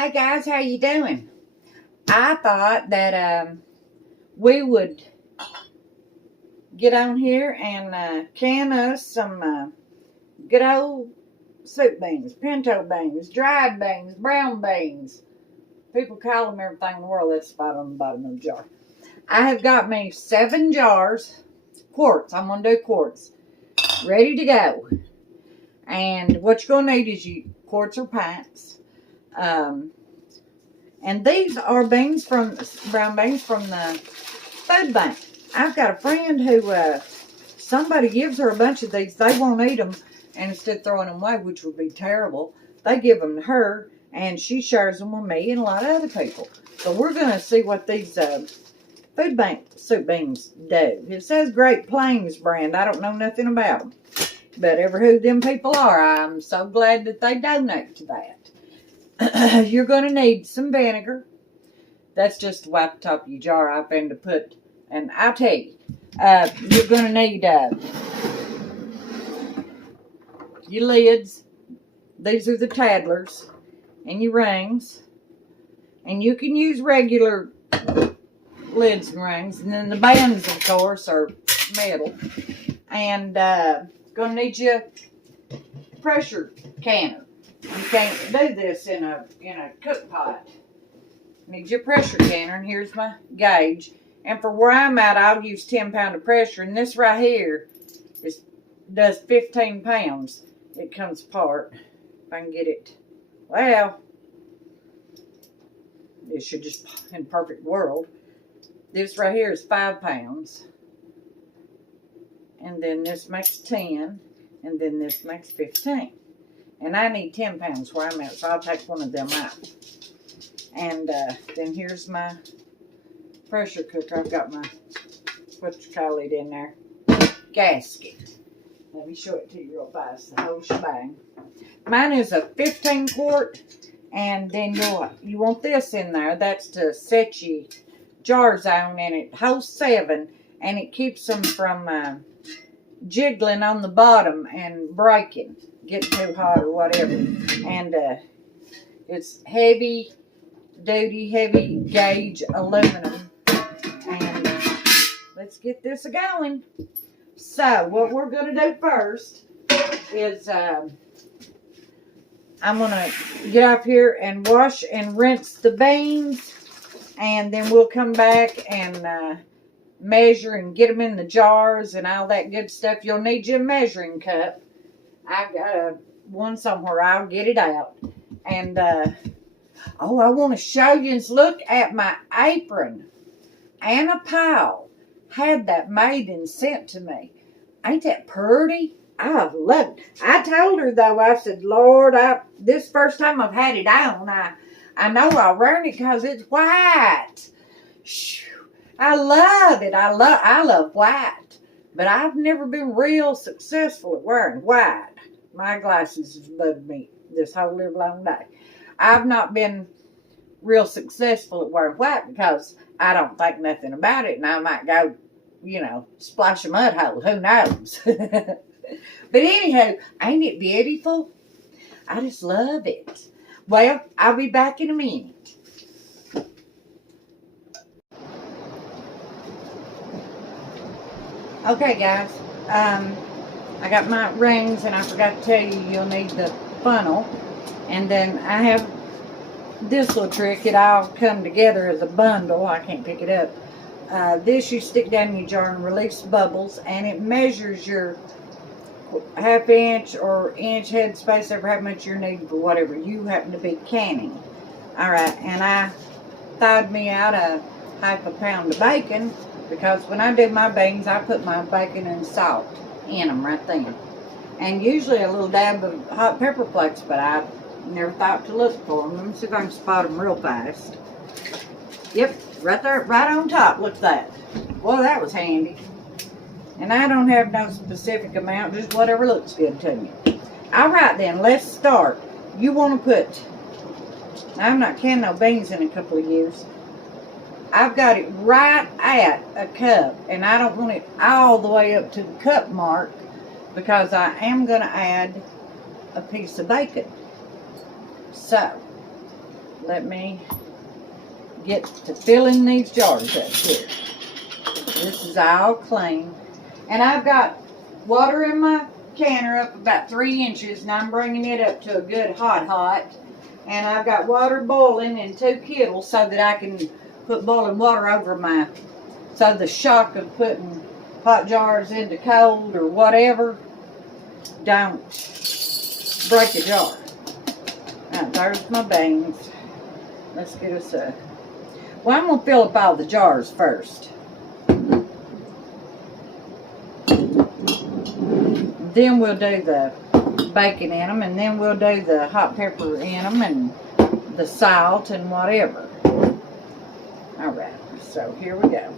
Hey guys, how you doing? I thought that we would get on here and can us some good old soup beans, pinto beans, dried beans, brown beans. People call them everything in the world. That's spot on the bottom of the jar. I have got me 7 jars, quarts. I'm going to do quarts, ready to go. And what you're going to need is quarts or pints. And these are beans brown beans from the food bank. I've got a friend who, somebody gives her a bunch of these. They won't eat them, and instead of throwing them away, which would be terrible, they give them to her, and she shares them with me and a lot of other people. So we're going to see what these food bank soup beans do. It says Great Plains brand. I don't know nothing about them. But ever who them people are, I'm so glad that they donate to that. You're going to need some vinegar. That's just to wipe the top of your jar up and to put, and I'll tell you, you're going to need your lids. These are the Tadlers, and your rings. And you can use regular lids and rings. And then the bands, of course, are metal. And going to need you a pressure canner. You can't do this in a cook pot. Need your pressure canner, and here's my gauge. And for where I'm at, I'll use 10 pound of pressure, and this right here does 15 pounds. It comes apart. If I can get it, well, it should just, in perfect world. This right here is 5 pounds. And then this makes 10, and then this makes 15. And I need 10 pounds where I'm at, so I'll take one of them out. And then here's my pressure cooker. I've got my, what you call it in there, gasket. Let me show it to you real fast, the whole shebang. Mine is a 15 quart, and then you want this in there. That's to set your jars on, and it holds 7, and it keeps them from jiggling on the bottom and breaking. Get too hot or whatever. And it's heavy gauge aluminum. And let's get this going. So what we're going to do first is I'm going to get up here and wash and rinse the beans, and then we'll come back and measure and get them in the jars and all that good stuff. You'll need your measuring cup. I've got one somewhere. I'll get it out. And, I want to show you. Look at my apron. Anna Powell had that made and sent to me. Ain't that pretty? I love it. I told her, though, I said, Lord, this first time I've had it on, I know I'll wear it because it's white. I love it. I love white. But I've never been real successful at wearing white. My glasses has bugged me this whole live long day. I've not been real successful at wearing white because I don't think nothing about it, and I might go, splash a mud hole. Who knows? But anyhow, ain't it beautiful? I just love it. Well, I'll be back in a minute. Okay, guys. I got my rings, and I forgot to tell you, you'll need the funnel. And then I have this little trick. It all come together as a bundle. I can't pick it up. This you stick down in your jar and release bubbles, and it measures your half-inch or inch head space over how much you're needing for whatever you happen to be canning. All right, and I thawed me out a half a pound of bacon, because when I do my beans, I put my bacon and salt in them right then. And usually a little dab of hot pepper flakes, but I never thought to look for them. Let me see if I can spot them real fast. Yep, right there, right on top. Look at that. Well, that was handy. And I don't have no specific amount, just whatever looks good to me. All right then, let's start. You want to put, I'm not canning no beans in a couple of years. I've got it right at a cup, and I don't want it all the way up to the cup mark because I am going to add a piece of bacon. So, let me get to filling these jars up here. This is all clean. And I've got water in my canner up about 3 inches, and I'm bringing it up to a good hot. And I've got water boiling in 2 kettles so that I can put boiling water over my, so the shock of putting hot jars into cold or whatever don't break the jar. Now, there's my beans. Let's get us a, well, I'm going to fill up all the jars first. Then we'll do the bacon in them, and then we'll do the hot pepper in them, and the salt and whatever. Alright, so here we go.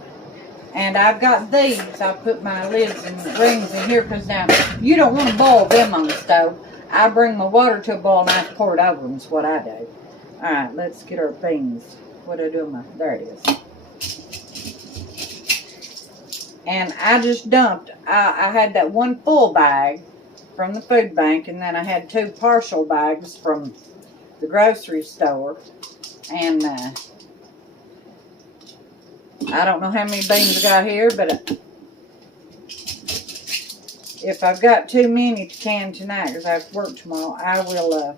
And I've got these. I put my lids and rings in here because now you don't want to boil them on the stove. I bring my water to a boil and I pour it over them is what I do. Alright, let's get our beans. What do I do with my, there it is. And I just dumped, I had that 1 full bag from the food bank, and then I had 2 partial bags from the grocery store. And I don't know how many beans I got here, but if I've got too many to can tonight, because I have to work tomorrow, I will,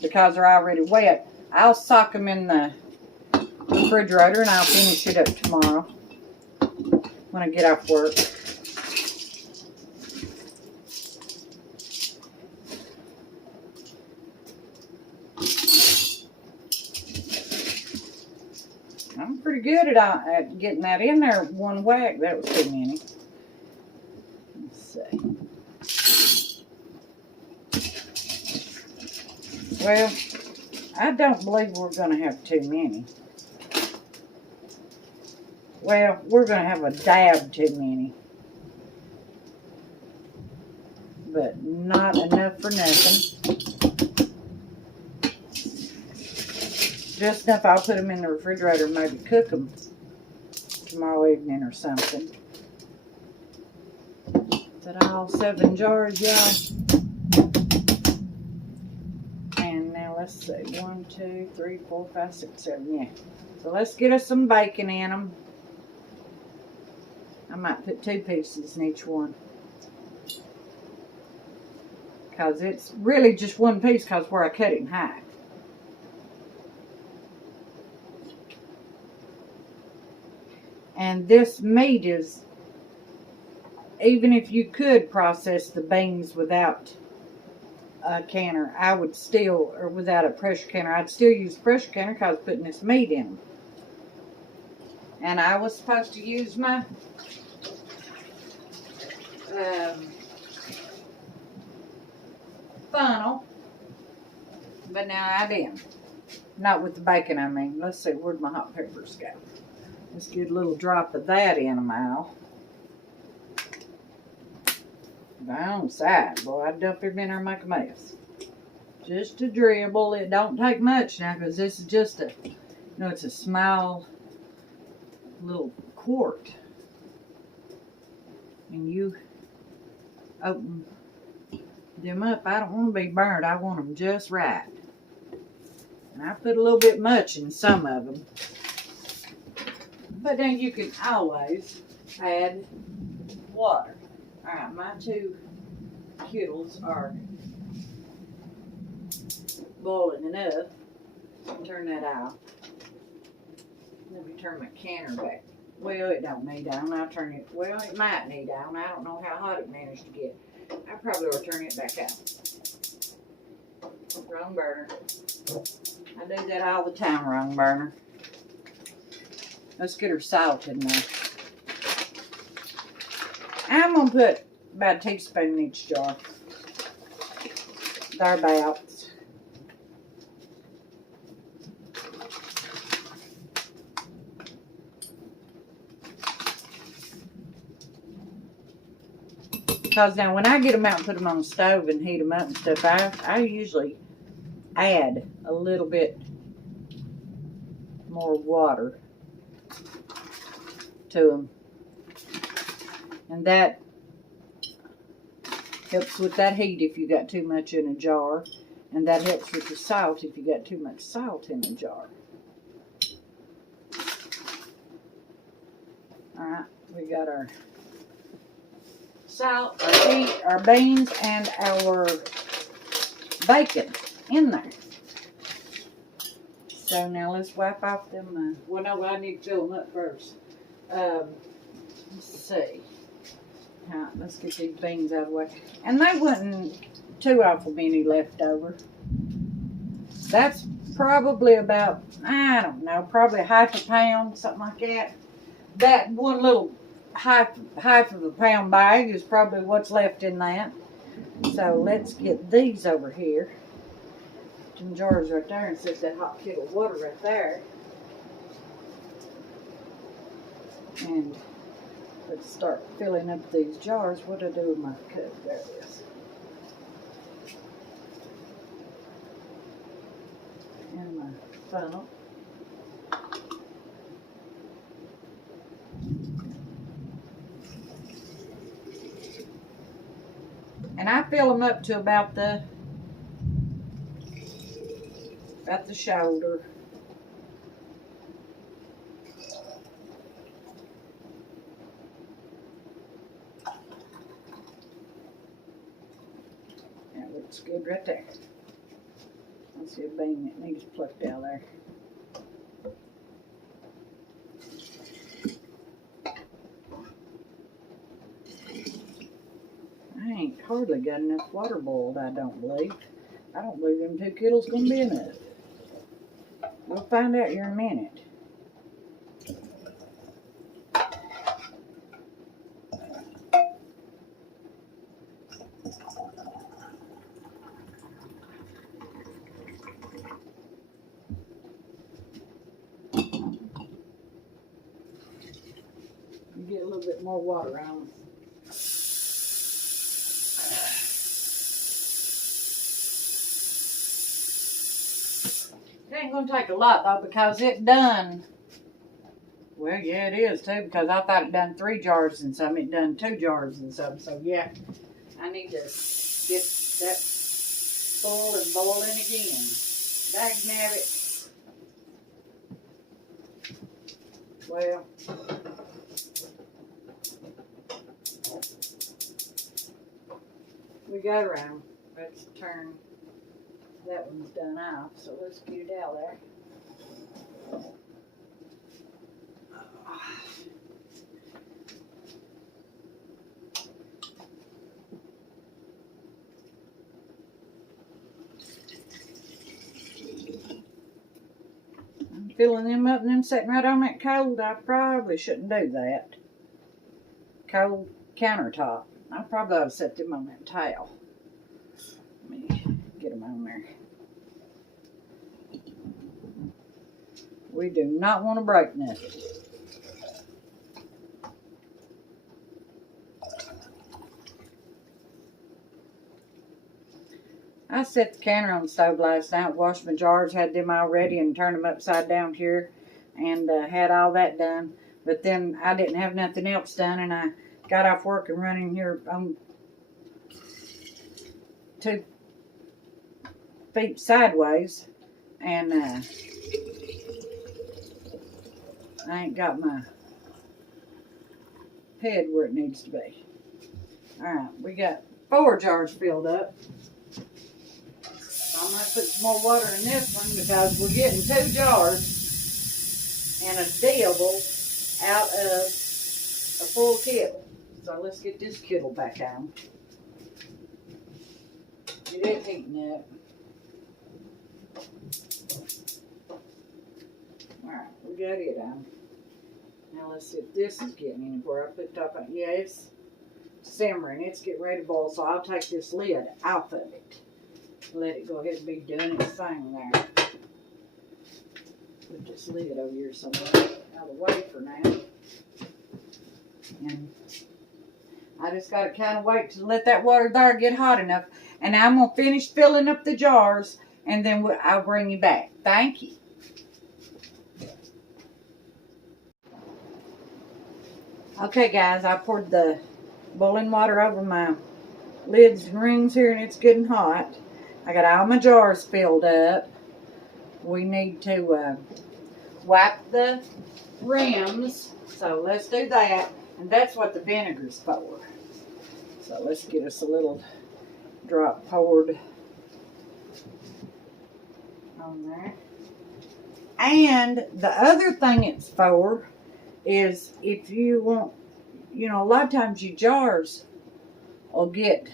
because they're already wet, I'll sock them in the refrigerator and I'll finish it up tomorrow when I get off work. I'm pretty good at getting that in there one whack. That was too many. Let's see. Well, I don't believe we're going to have too many. Well, we're going to have a dab too many. But not enough for nothing. Just enough I'll put them in the refrigerator and maybe cook them tomorrow evening or something. Is that all 7 jars, y'all? And now let's see. 1, 2, 3, 4, 5, 6, 7. Yeah. So let's get us some bacon in them. I might put 2 pieces in each one. Because it's really just 1 piece because where I cut it in half. And this meat is, even if you could process the beans without a canner, I would still, or without a pressure canner, I'd still use a pressure canner because I was putting this meat in them. And I was supposed to use my funnel, but now I didn't. Not with the bacon, I mean. Let's see, where'd my hot peppers go? Let's get a little drop of that in them out. Down side, boy, I dump it in there and make a mess. Just a dribble. It don't take much now because this is just a, you know, it's a small little quart. And you open them up. I don't want to be burned. I want them just right. And I put a little bit much in some of them. But then you can always add water. Alright, my 2 kettles are boiling enough. Turn that out. Let me turn my canner back. Well, it don't need on. I'll turn it, well, it might need on. I don't know how hot it managed to get. I probably will turn it back out. Wrong burner. I do that all the time, wrong burner. Let's get her salt in there. I'm going to put about a teaspoon in each jar. Thereabouts. Because now when I get them out and put them on the stove and heat them up and stuff, I usually add a little bit more water to them, and that helps with that heat if you got too much in a jar. And that helps with the salt if you got too much salt in the jar. Alright, we got our salt, our beans, and our bacon in there. So now let's wipe off them. Well, no, I need to fill them up first. Let's see. Alright, let's get these beans out of the way. And they wasn't too awful many left over. That's probably about, I don't know, probably half a pound, something like that. That one little half of a pound bag is probably what's left in that. So let's get these over here. Some jars right there, and set that hot kettle of water right there. And let's start filling up these jars. What do I do with my cup? There it is. And my funnel. And I fill them up to about the shoulder. That looks good right there. Let's see a bean that needs plucked out there. I ain't hardly got enough water boiled, I don't believe. I don't believe them 2 kettles gonna be enough. We'll find out here in a minute. You get a little bit more water on them. It ain't gonna take a lot though, because it done. Well, yeah, it is too, because I thought it done 3 jars and some. It done 2 jars and some. So yeah, I need to get that full and boiling again. Dagnabbit. Well, we got around. Let's turn. That one's done off, so let's get it out there. I'm filling them up and them sitting right on that cold. I probably shouldn't do that. Cold countertop. I probably ought to set them on that towel. Let me get them on there. We do not want to break nothing. I set the counter on the stove last night, washed my jars, had them all ready, and turned them upside down here, and had all that done. But then I didn't have nothing else done, and I got off work and running here on 2 feet sideways, and I ain't got my head where it needs to be. Alright, we got 4 jars filled up. So I'm going to put some more water in this one because we're getting 2 jars and a double out of a full kettle. So let's get this kettle back on. It is heating up. Alright, we got it on. Now let's see if this is getting anywhere. I put the top on. Yeah, it's simmering. It's getting ready to boil, so I'll take this lid off of it. Let it go ahead and be doing its thing there. Put this lid over here somewhere out of the way for now. And I just got to kind of wait to let that water there get hot enough. And I'm going to finish filling up the jars, and then I'll bring you back. Thank you. Okay, guys, I poured the boiling water over my lids and rings here, and it's getting hot. I got all my jars filled up. We need to wipe the rims. So let's do that. And that's what the vinegar's for. So let's get us a little drop poured on there. And the other thing it's for is if you want, you know, a lot of times your jars will get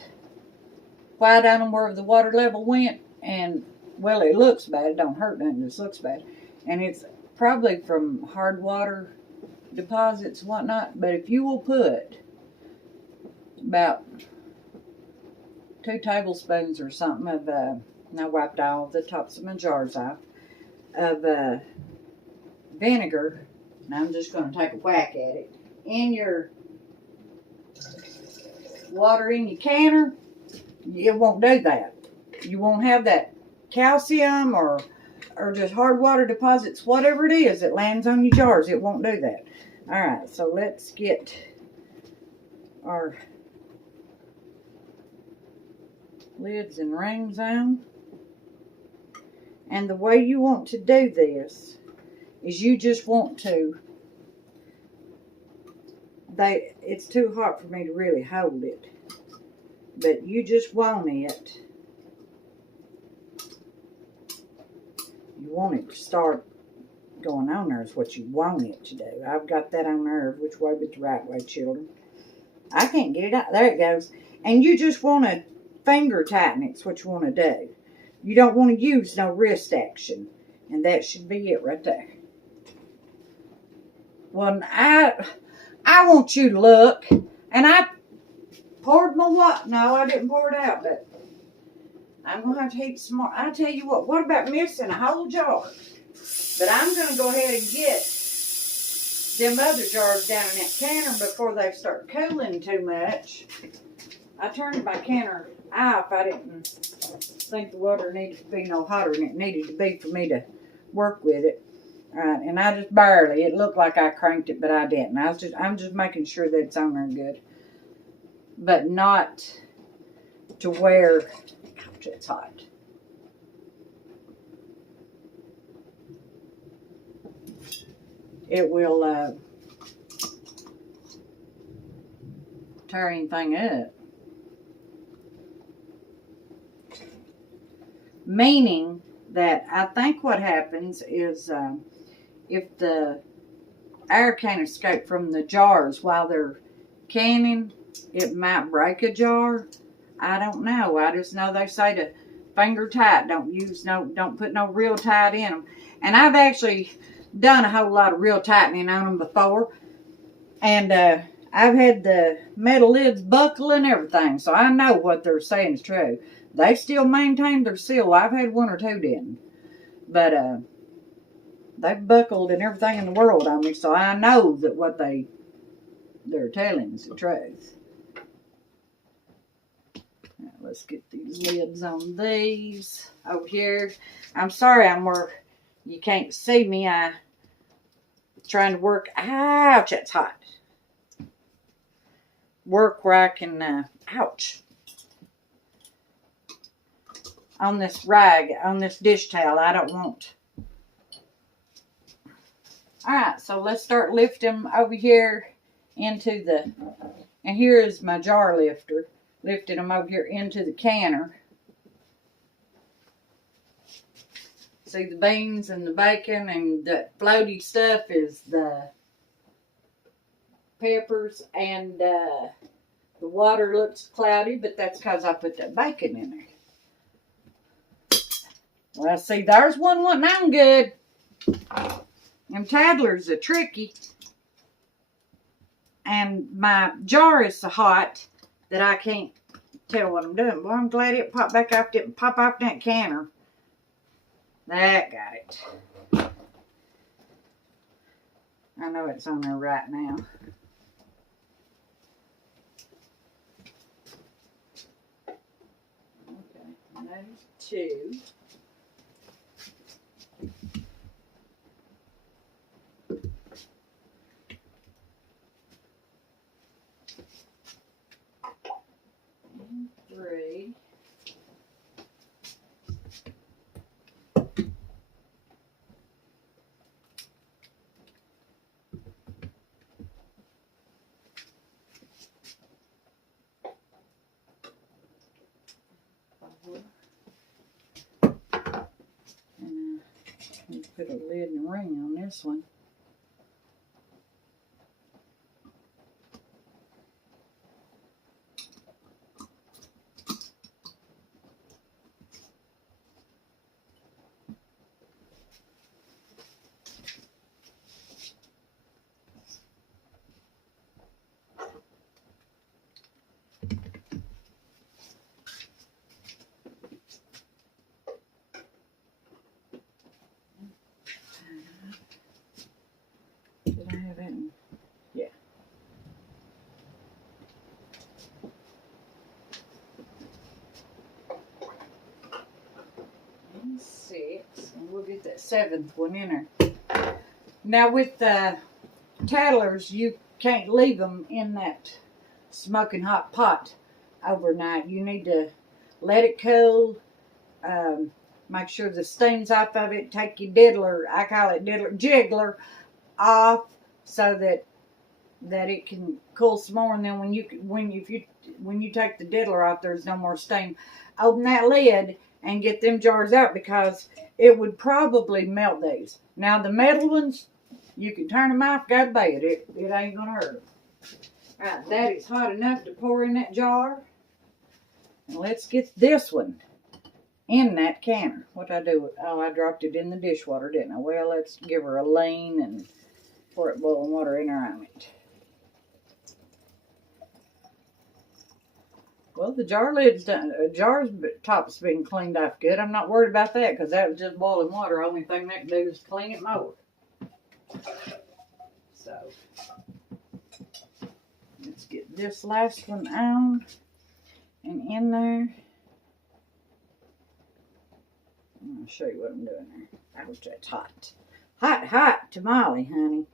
white on them where the water level went, and well, it looks bad. It don't hurt nothing, it just looks bad. And it's probably from hard water deposits and whatnot. But if you will put about 2 tablespoons or something of, and I wiped all the tops of my jars off, of vinegar, and I'm just going to take a whack at it, in your water in your canner, it won't do that. You won't have that calcium or just hard water deposits, whatever it is that lands on your jars. It won't do that. Alright, so let's get our lids and rings on. And the way you want to do this is you just want to, it's too hot for me to really hold it, but you just want it, you want it to start going on there is what you want it to do. I've got that on there, which way but the right way, children. I can't get it out. There it goes. And you just want to finger tighten it. It's what you want to do. You don't want to use no wrist action. And that should be it right there. Well, I want you to look. And I poured my water. No, I didn't pour it out, but I'm going to have to heat some more. I tell you what about missing a whole jar? But I'm going to go ahead and get them other jars down in that canner before they start cooling too much. I turned my canner off. I didn't think the water needed to be no hotter than it needed to be for me to work with it. Alright, and I just barely, it looked like I cranked it, but I didn't. I'm just making sure that it's on there good. But not to where, ouch, it's hot. It will tear anything up. Meaning that I think what happens is if the air can escape from the jars while they're canning, it might break a jar. I don't know. I just know they say to finger tight. Don't put no real tight in them. And I've actually done a whole lot of real tightening on them before. And I've had the metal lids buckle and everything. So I know what they're saying is true. They still maintain their seal. I've had one or two didn't. But they've buckled and everything in the world on me. So I know that what they're telling is the truth. Now, let's get these lids on these over here. I'm sorry I'm where you can't see me. I'm trying to work. Ouch, that's hot. Work where I can, ouch. On this rag, on this dish towel, I don't want. Alright, so let's start lifting over here into the, and here is my jar lifter. Lifting them over here into the canner. See the beans and the bacon and the floaty stuff is the peppers, and the water looks cloudy, but that's because I put that bacon in there. Well, see, there's one wasn't on good. Them taddlers are tricky. And my jar is so hot that I can't tell what I'm doing. Well, I'm glad it popped back up. Didn't pop off that canner. That got it. I know it's on there right now. Okay, there's 2. And 3. Put a lid and a ring on this one. Did I have it? Yeah. And 6. And we'll get that 7th one in there. Now with the tattlers, you can't leave them in that smoking hot pot overnight. You need to let it cool. Make sure the steam's off of it. Take your diddler, I call it jiggler, off so that it can cool some more. And then when you take the diddler off, there's no more steam. Open that lid and get them jars out because it would probably melt these. Now the metal ones, you can turn them off, go to bed. It ain't gonna hurt them. Alright, that is hot enough to pour in that jar. And let's get this one in that canner. What I do? Oh, I dropped it in the dishwater, didn't I? Well, let's give her a lean and pour it boiling water in her on it. Well, the jar lid's done. Jar's top's been cleaned off good. I'm not worried about that because that was just boiling water. Only thing that can do is clean it more. So let's get this last one on and in there. I'm going to show you what I'm doing there. Ouch, that's hot. Hot, hot tamale, honey.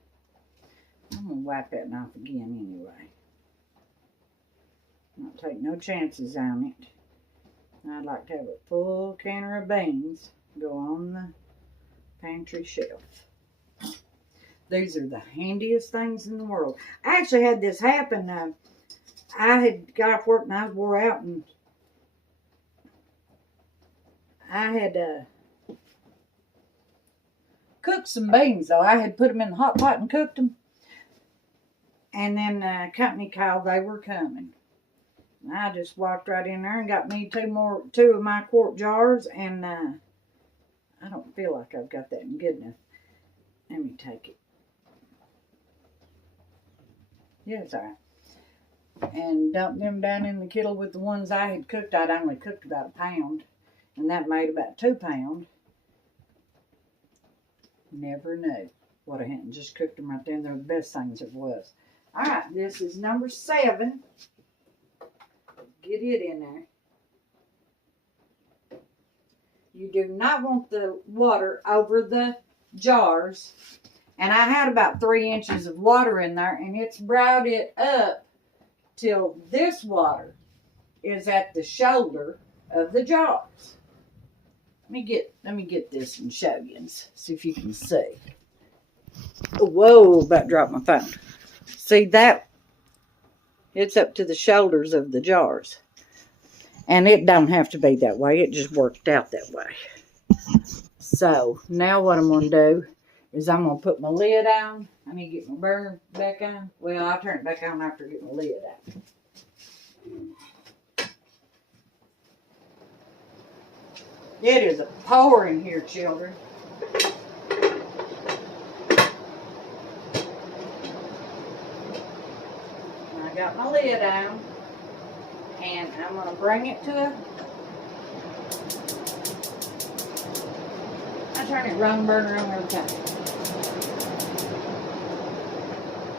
I'm going to wipe that off again anyway. Not take no chances on it. I'd like to have a full canner of beans go on the pantry shelf. These are the handiest things in the world. I actually had this happen. I had got off work and I was wore out, and I had cooked some beans, though. I had put them in the hot pot and cooked them. And then company called, they were coming. And I just walked right in there and got me two of my quart jars, and I don't feel like I've got that good enough. Let me take it. Yeah, it's all right. And dump them down in the kettle with the ones I had cooked. I'd only cooked about a pound, and that made about 2 pounds. Never knew what I hadn't just cooked them right there, and they're the best things it was. All right, this is number 7. Get it in there. You do not want the water over the jars. And I had about 3 inches of water in there, and it's brought it up till this water is at the shoulder of the jars. Let me get this and show you and see if you can see. Whoa, about dropped my phone. See that? It's up to the shoulders of the jars. And it don't have to be that way. It just worked out that way. So now what I'm going to do is I'm going to put my lid on. I need to get my burner back on. Well, I'll turn it back on after I get my lid out. It is a pouring here, children. I got my lid on, and I'm going to bring it to I turn it wrong burner on every time.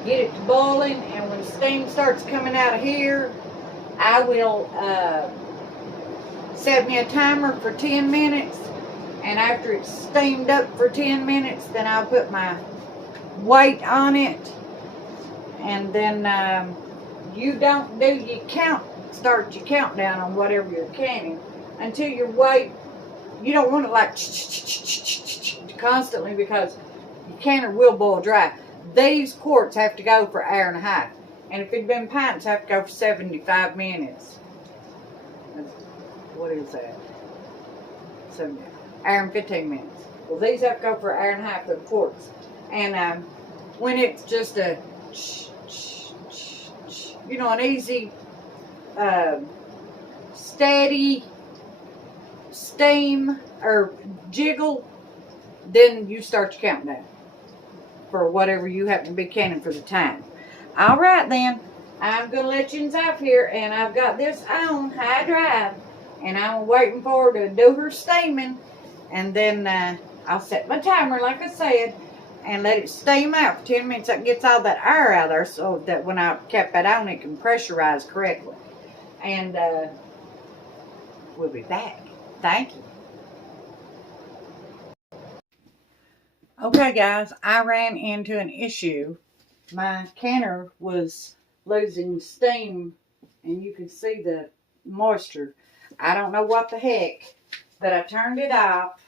Get it to boiling, and when steam starts coming out of here, I will set me a timer for 10 minutes, and after it's steamed up for 10 minutes, then I'll put my weight on it, and then you start your countdown on whatever you're canning until your weight, you don't want it like constantly because your canner will boil dry. These quarts have to go for an hour and a half, and if it'd been pints, have to go for 75 minutes. What is that? So hour and 15 minutes. Well, these have to go for an hour and a half, they're quarts. And when it's just a, you know, an easy, steady steam or jiggle, then you start your countdown for whatever you happen to be canning for the time. All right, then. I'm going to let you off here, and I've got this on high drive, and I'm waiting for her to do her steaming, and then I'll set my timer, like I said, and let it steam out for 10 minutes. That gets all that air out of there so that when I kept it on, it can pressurize correctly. And we'll be back. Thank you. Okay, guys, I ran into an issue. My canner was losing steam, and you can see the moisture. I don't know what the heck, but I turned it off,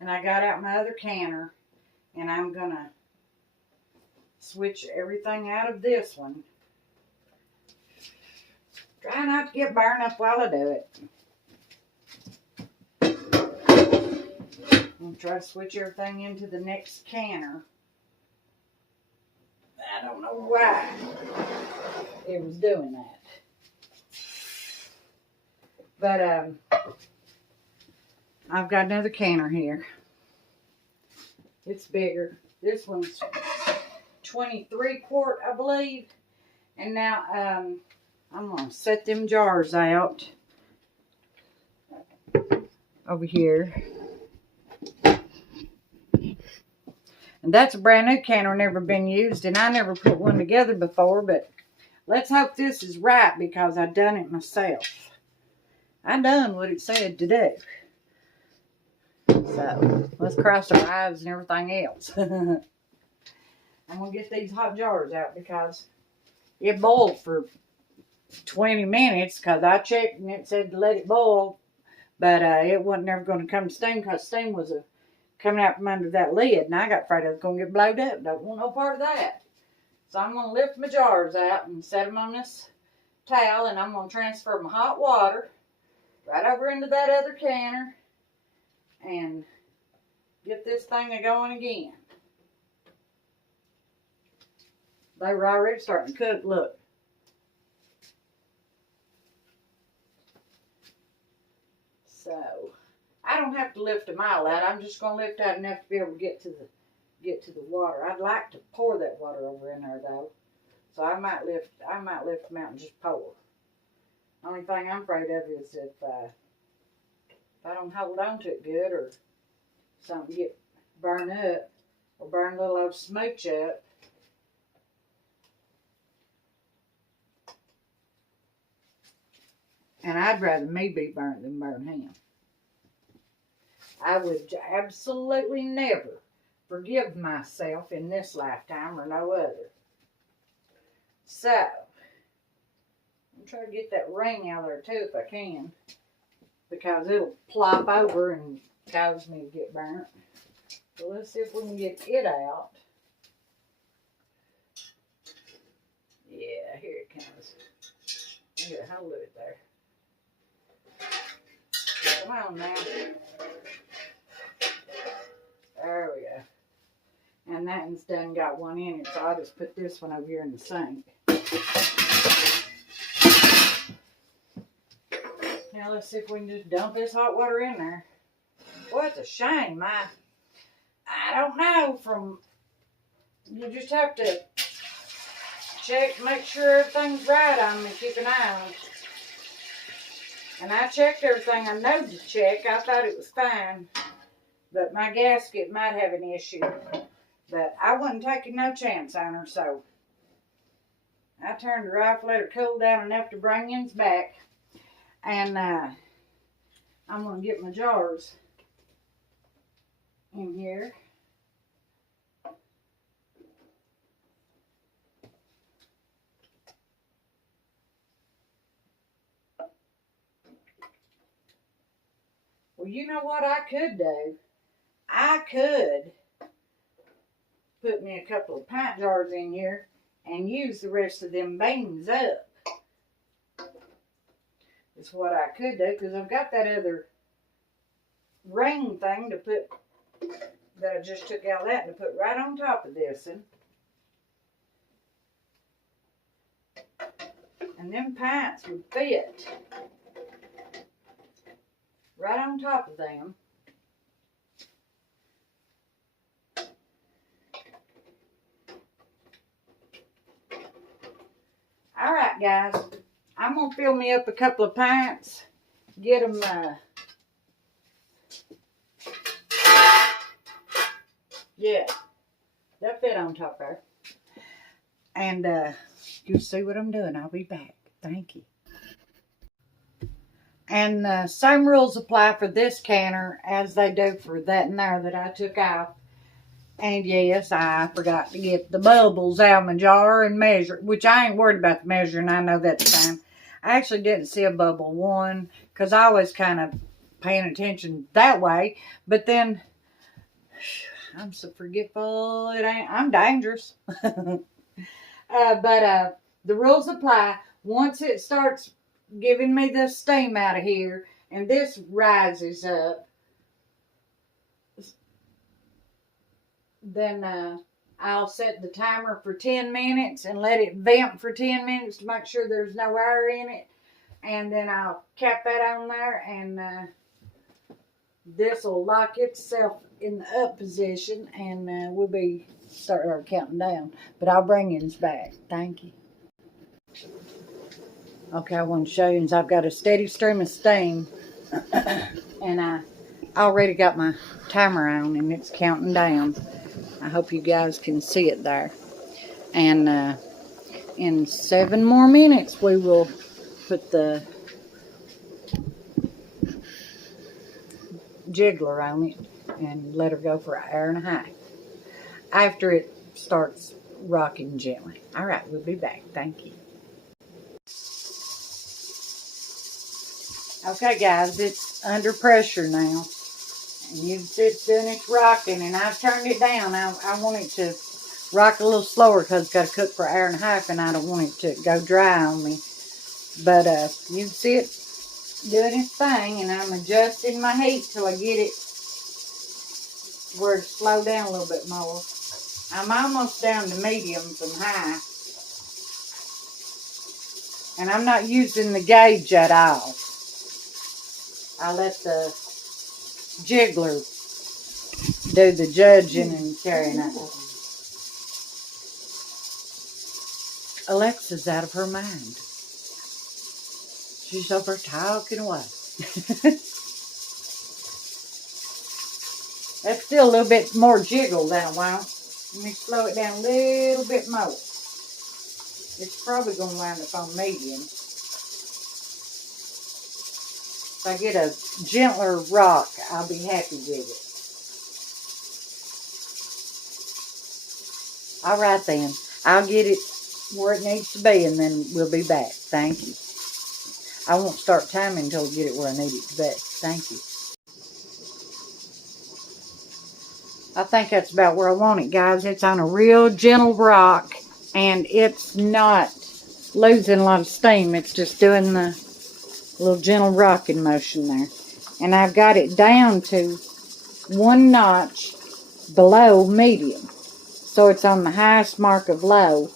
and I got out my other canner, and I'm going to switch everything out of this one. Try not to get burned up while I do it. I'm going to try to switch everything into the next canner. I don't know why it was doing that. But I've got another canner here. It's bigger. This one's 23 quart, I believe. And now I'm going to set them jars out over here. And that's a brand new canner, never been used, and I never put one together before, but let's hope this is right because I done it myself. I done what it said to do. So, let's cross our eyes and everything else. I'm going to get these hot jars out because it boiled for 20 minutes because I checked and it said to let it boil, but it wasn't never going to come to steam because steam was coming out from under that lid, and I got afraid I was going to get blowed up. Don't want no part of that. So I'm going to lift my jars out and set them on this towel, and I'm going to transfer my hot water right over into that other canner and get this thing going again. They were already starting to cook, look. So I don't have to lift them all out. I'm just going to lift out enough to be able to get to the water. I'd like to pour that water over in there though. So I might lift them out and just pour. Only thing I'm afraid of is if I don't hold on to it good or something get burned up or burn a little old smooch up. And I'd rather me be burnt than burn him. I would absolutely never forgive myself in this lifetime or no other. So, I'm trying to get that ring out of there too if I can, because it'll plop over and cause me to get burnt. So let's see if we can get it out. Yeah, here it comes. I get a hold of it there. Come on now. There we go. And that one's done got one in it, so I'll just put this one over here in the sink. Now let's see if we can just dump this hot water in there. Boy, it's a shame. I don't know. You just have to check, make sure everything's right on them and keep an eye on it. And I checked everything I know to check. I thought it was fine. But my gasket might have an issue. But I wasn't taking no chance on her, so I turned her off, let her cool down enough to bring ends back. And I'm going to get my jars in here. Well, you know what I could do? I could put me a couple of pint jars in here and use the rest of them beans up. That's what I could do, because I've got that other ring thing to put, that I just took out of that, to put right on top of this. And them pints would fit right on top of them. All right, guys. I'm going to fill me up a couple of pints. Get them, yeah, they'll fit on top there. And you'll see what I'm doing. I'll be back. Thank you. And same rules apply for this canner as they do for that and there that I took out. And yes, I forgot to get the bubbles out of my jar and measure, which I ain't worried about the measuring. I know that's fine. I actually didn't see a bubble one because I was kind of paying attention that way. But then, I'm so forgetful. I'm dangerous. But the rules apply. Once it starts giving me the steam out of here and this rises up, then I'll set the timer for 10 minutes and let it vent for 10 minutes to make sure there's no air in it. And then I'll cap that on there, and this will lock itself in the up position, and we'll be starting our counting down. But I'll bring you back. Thank you. Okay, I want to show you. I've got a steady stream of steam, and I already got my timer on, and it's counting down. I hope you guys can see it there. And in 7 more minutes, we will put the jiggler on it and let her go for an hour and a half after it starts rocking gently. All right, we'll be back. Thank you. Okay, guys, it's under pressure now. And you can see it's doing its rocking, and I've turned it down. I want it to rock a little slower because it's got to cook for an hour and a half, and I don't want it to go dry on me. But you can see it doing its thing, and I'm adjusting my heat till I get it where it slow down a little bit more. I'm almost down to medium from high. And I'm not using the gauge at all. I let the jiggler do the judging and carrying out. Alexa's out of her mind. She's over talking away. That's still a little bit more jiggle than a while. Let me slow it down a little bit more. It's probably going to wind up on medium. If I get a gentler rock, I'll be happy with it. All right then. I'll get it where it needs to be, and then we'll be back. Thank you. I won't start timing until I get it where I need it to be. Thank you. I think that's about where I want it, guys. It's on a real gentle rock, and it's not losing a lot of steam. It's just doing the little gentle rocking motion there. And I've got it down to 1 notch below medium. So it's on the highest mark of low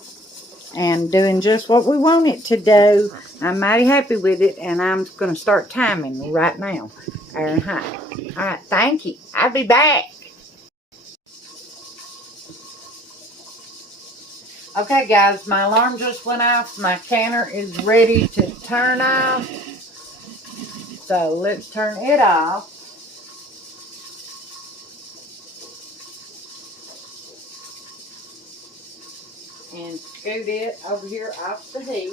and doing just what we want it to do. I'm mighty happy with it, and I'm going to start timing right now. Hour and a half. All right, thank you. I'll be back. Okay, guys, my alarm just went off. My canner is ready to turn off. So let's turn it off. And scoot it over here off the heat.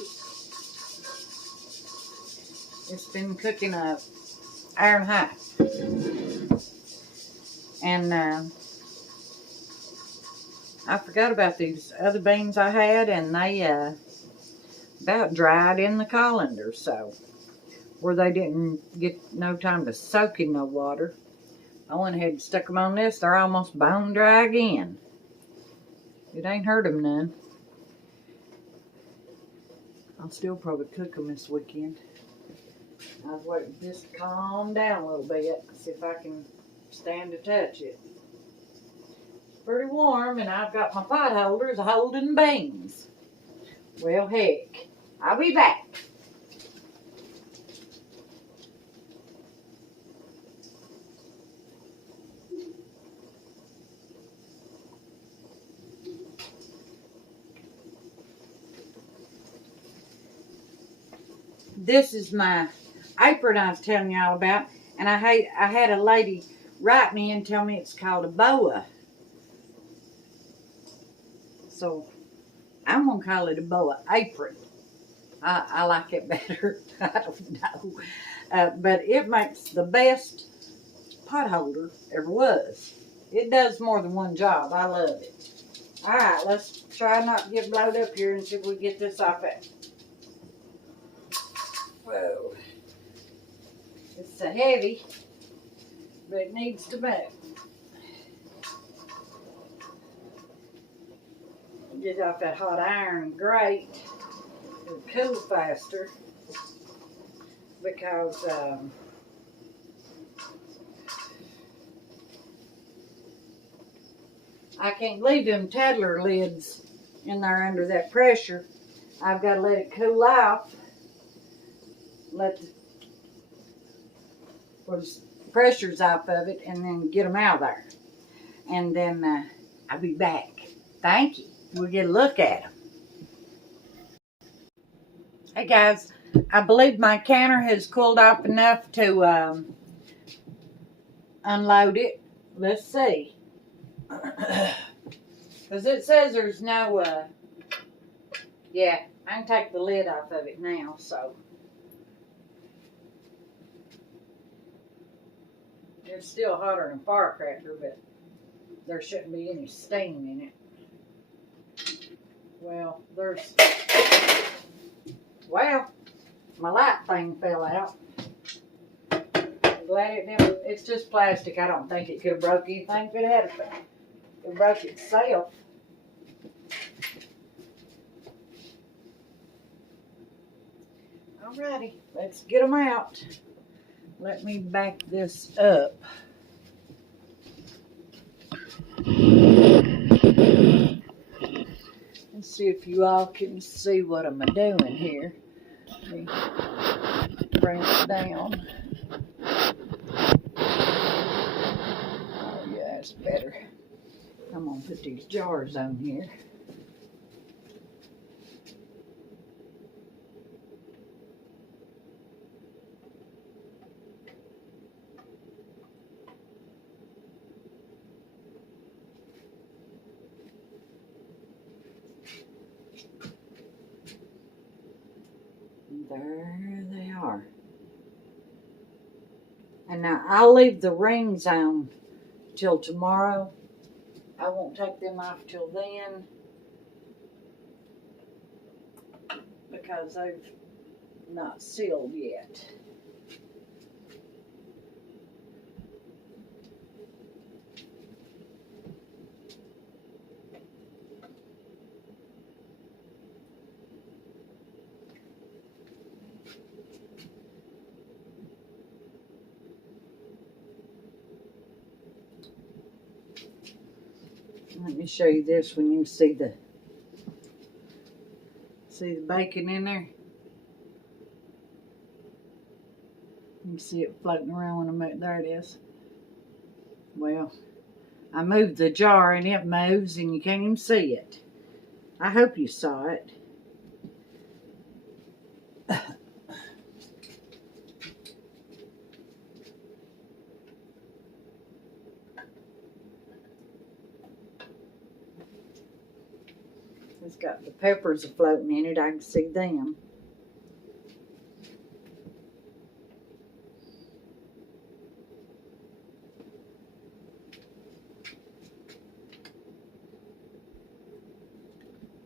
It's been cooking an hour and a half. And I forgot about these other beans I had, and they about dried in the colander, so where they didn't get no time to soak in no water. I went ahead and stuck them on this. They're almost bone dry again. It ain't hurt them none. I'll still probably cook them this weekend. I was waiting just to calm down a little bit, see if I can stand to touch it. It's pretty warm, and I've got my pot holders holding beans. Well, heck, I'll be back. This is my apron I was telling y'all about, and I had a lady write me and tell me it's called a boa. So I'm gonna call it a boa apron. I like it better. I don't know, but it makes the best pot holder ever was. It does more than one job. I love it. All right, let's try not to get blowed up here and see if we get this off it. Whoa. It's so heavy, but it needs to move. Get off that hot iron grate. It'll cool faster because I can't leave them Tadler lids in there under that pressure. I've got to let it cool off. Let the pressure's off of it, and then get them out of there. And then I'll be back. Thank you. We'll get a look at them. Hey guys, I believe my canner has cooled off enough to unload it. Let's see. Because it says there's no, yeah, I can take the lid off of it now, so. It's still hotter than firecracker, but there shouldn't be any steam in it. Well, well, my light thing fell out. I'm glad it didn't. It's just plastic. I don't think it could have broke anything if it had. It broke itself. Alrighty, let's get them out. Let me back this up. Let's see if you all can see what I'm doing here. Let me bring it down. Oh yeah, that's better. I'm gonna put these jars on here. There they are. And now I'll leave the rings on till tomorrow. I won't take them off till then because they've not sealed yet. Let me show you this when you see the bacon in there. You can see it floating around when I move. There it is. Well, I moved the jar and it moves and you can't even see it. I hope you saw it. It's got the peppers floating in it. I can see them.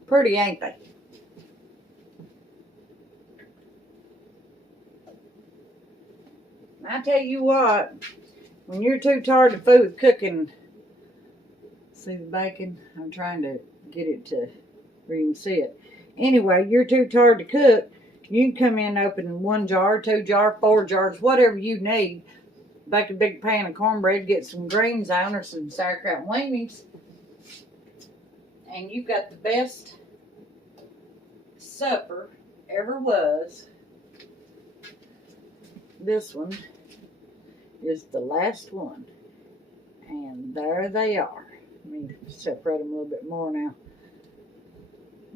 Pretty, ain't they? I tell you what, when you're too tired of food cooking, see the bacon? I'm trying to get it to where you can see it. Anyway, you're too tired to cook, You can come in, open 1 jar, 2 jar, 4 jars, whatever you need. Bake a big pan of cornbread, get some greens on or some sauerkraut weenies. And you've got the best supper ever was. This one is the last one. And there they are. Let me separate them a little bit more now.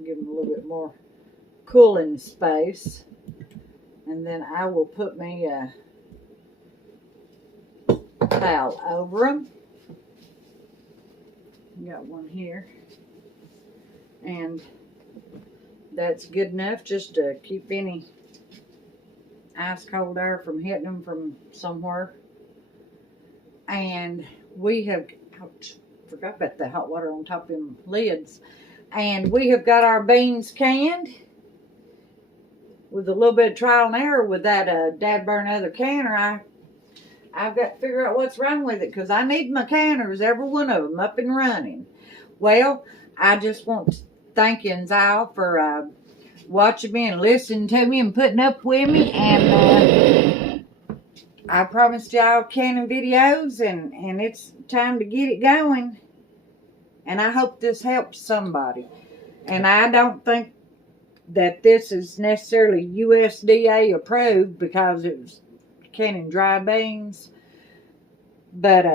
Give them a little bit more cooling space. And then I will put me a towel over them. Got one here. And that's good enough just to keep any ice cold air from hitting them from somewhere. And we have, ouch, forgot about the hot water on top of them lids. And we have got our beans canned with a little bit of trial and error with that dad burn other canner. I've got to figure out what's wrong with it because I need my canners, every one of them, up and running. Well, I just want to thank yous all for watching me and listening to me and putting up with me. And I promised y'all canning videos, and it's time to get it going. And I hope this helps somebody. And I don't think that this is necessarily USDA approved because it was canning dry beans. But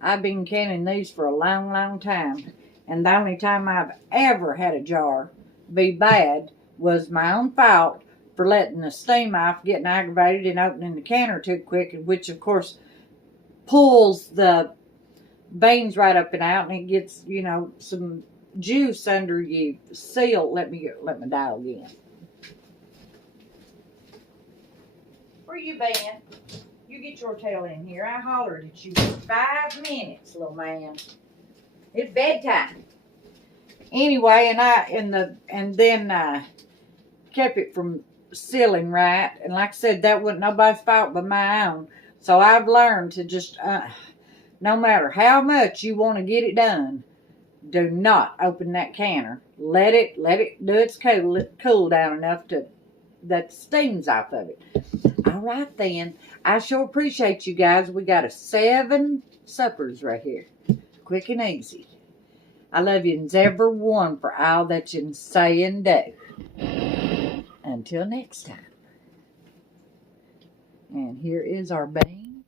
I've been canning these for a long, long time. And the only time I've ever had a jar be bad was my own fault for letting the steam off, getting aggravated and opening the canner too quick, which of course pulls the beans right up and out, and it gets, you know, some juice under you seal. Let me dial again. Where you been? You get your tail in here. I hollered at you for 5 minutes, little man. It's bedtime. Anyway, and then kept it from sealing right. And like I said, that wasn't nobody's fault but my own. So I've learned to just no matter how much you want to get it done, do not open that canner. Let it do its cool down enough to that the steam's off of it. All right then. I sure appreciate you guys. We got 7 suppers right here. Quick and easy. I love yous every one for all that you say and do. Until next time. And here is our bean.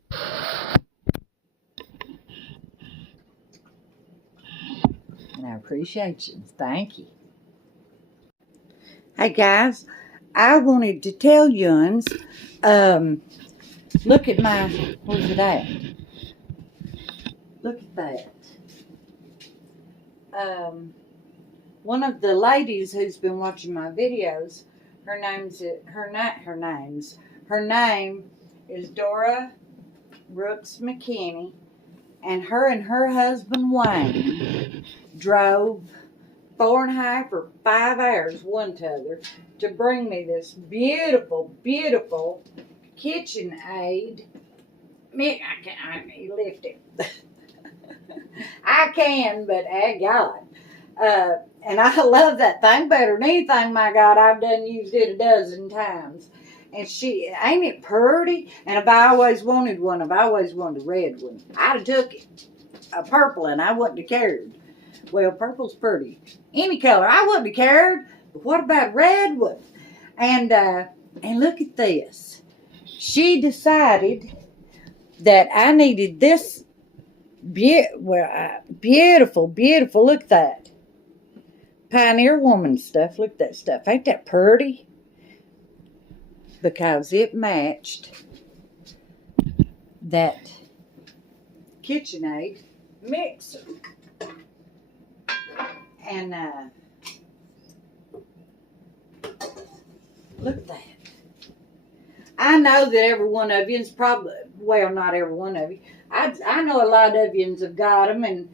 And I appreciate you. Thank you. Hey guys, I wanted to tell yous, look at my, where's it at? Look at that. One of the ladies who's been watching my videos, her name is Dora Brooks McKinney, and her husband Wayne drove 4.5 or 5 hours one to other to bring me this beautiful, beautiful KitchenAid. I can't lift it. I can, but God. And I love that thing better than anything, my God. I've done used it 12 times. And ain't it pretty? And if I always wanted one, I've always wanted a red one. I'd have took it. A purple, and I wouldn't have cared. Well, purple's pretty. Any color, I wouldn't have cared. But what about red one? And look at this. She decided that I needed this beautiful, beautiful. Look at that. Pioneer Woman stuff. Look at that stuff. Ain't that pretty? Because it matched that KitchenAid mixer. And look at that. I know that every one of you is probably, well, not every one of you. I know a lot of you have got them and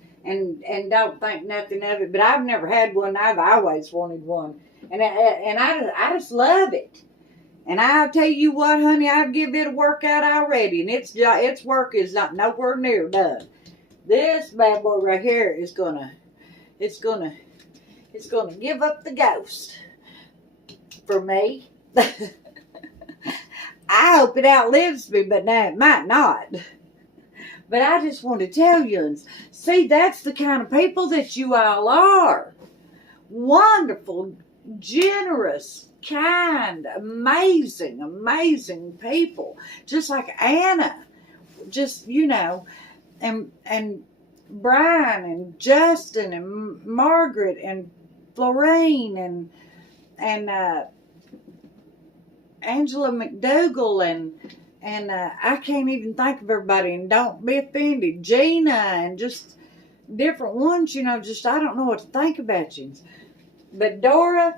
don't think nothing of it, but I've never had one. I've always wanted one. And I just love it. And I'll tell you what, honey, I've given it a workout already, and its work is not nowhere near done. This bad boy right here is gonna give up the ghost for me. I hope it outlives me, but now it might not. But I just want to tell you, see, that's the kind of people that you all are. Wonderful, generous, kind, amazing, amazing people. Just like Anna. Just, you know, and Brian and Justin and Margaret and Florine and Angela McDougall and I can't even think of everybody, and don't be offended, Gina, and just different ones, you know, just I don't know what to think about you. But Dora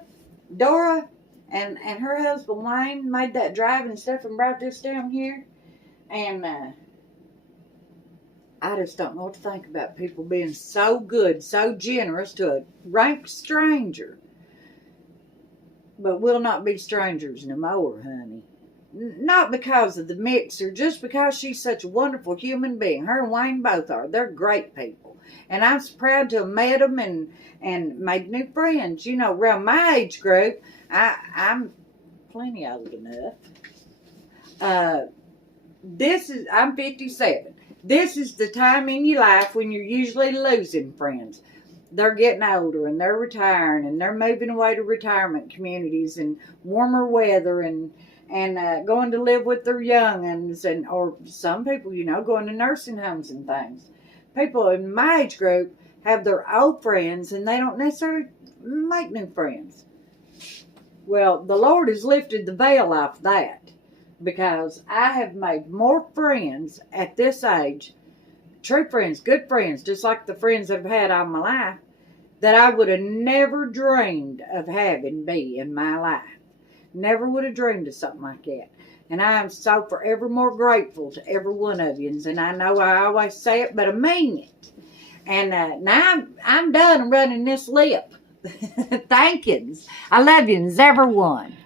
and her husband Wayne made that drive and stuff and brought this down here, and I just don't know what to think about people being so good, so generous to a rank stranger. But we'll not be strangers no more, honey. Not because of the mixer, just because she's such a wonderful human being. Her and Wayne both are. They're great people. And I'm so proud to have met them and made new friends. You know, around my age group, I'm plenty old enough. I'm 57. This is the time in your life when you're usually losing friends. They're getting older and they're retiring and they're moving away to retirement communities and warmer weather and going to live with their young'uns, or some people, you know, going to nursing homes and things. People in my age group have their old friends and they don't necessarily make new friends. Well, the Lord has lifted the veil off that, because I have made more friends at this age, true friends, good friends, just like the friends I've had all my life, that I would have never dreamed of having be in my life. Never would have dreamed of something like that. And I am so forever more grateful to every one of you. And I know I always say it, but I mean it. And now I'm done running this lip. Thank yous. I love yous, everyone.